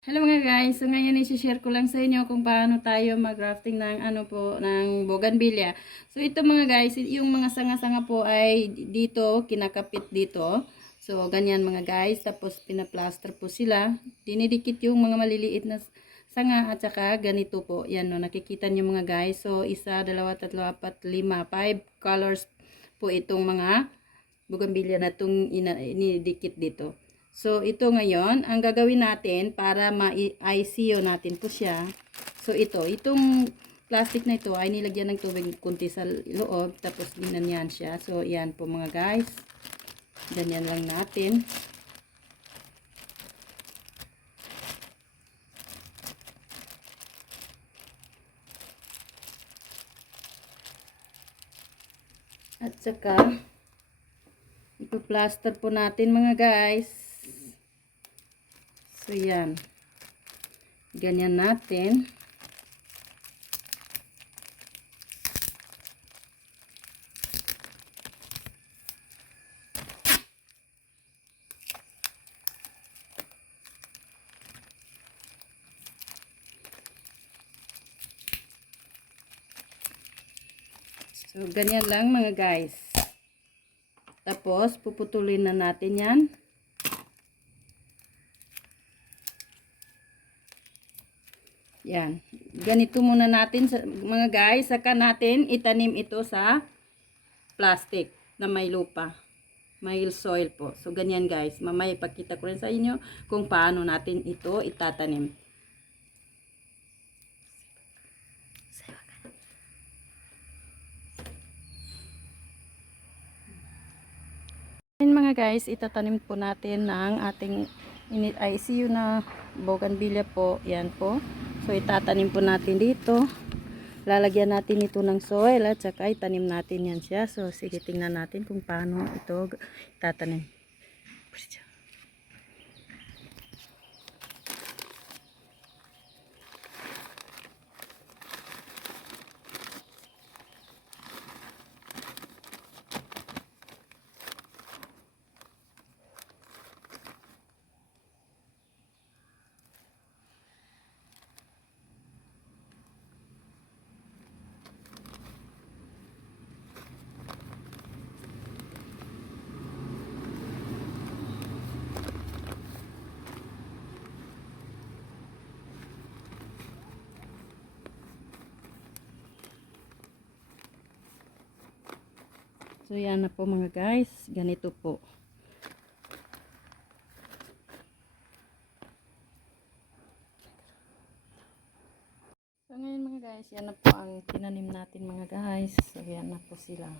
Hello mga guys, so ngayon i-share ko lang sa inyo kung paano tayo mag-grafting ng ng bougainvillea. So ito mga guys, yung mga sanga-sanga po ay dito, kinakapit dito. So ganyan mga guys, tapos pinaplaster po sila. Dinidikit yung mga maliliit na sanga at saka ganito po. Yan no, nakikita niyo mga guys. So isa, dalawa, tatlo, apat, lima, 5 colors po itong mga bougainvillea na itong inidikit dito. So, ito ngayon, ang gagawin natin para ma-ICO natin po siya. So, itong plastic na ito ay nilagyan ng tubig kunti sa loob, tapos dinanyan siya. So, yan po mga guys. Ganyan lang natin. At saka, ipo-plaster po natin mga guys. So, yan. Ganyan natin. So, ganyan lang mga guys. Tapos, puputulin na natin yan. Yan. Ganito muna natin mga guys. Saka natin itanim ito sa plastic na may lupa. May soil po. So, ganyan guys. Mamaya ipakita ko rin sa inyo kung paano natin ito itatanim. Yan mga guys, itatanim po natin ng ating ICU na bougainvillea po. Yan po. So, itatanim po natin dito. Lalagyan natin ito ng soil at saka itanim natin yan siya. So, sige, tingnan natin kung paano ito itatanim. So, yan na po mga guys. Ganito po. So, ngayon mga guys, yan na po ang tinanim natin mga guys. So, yan na po sila.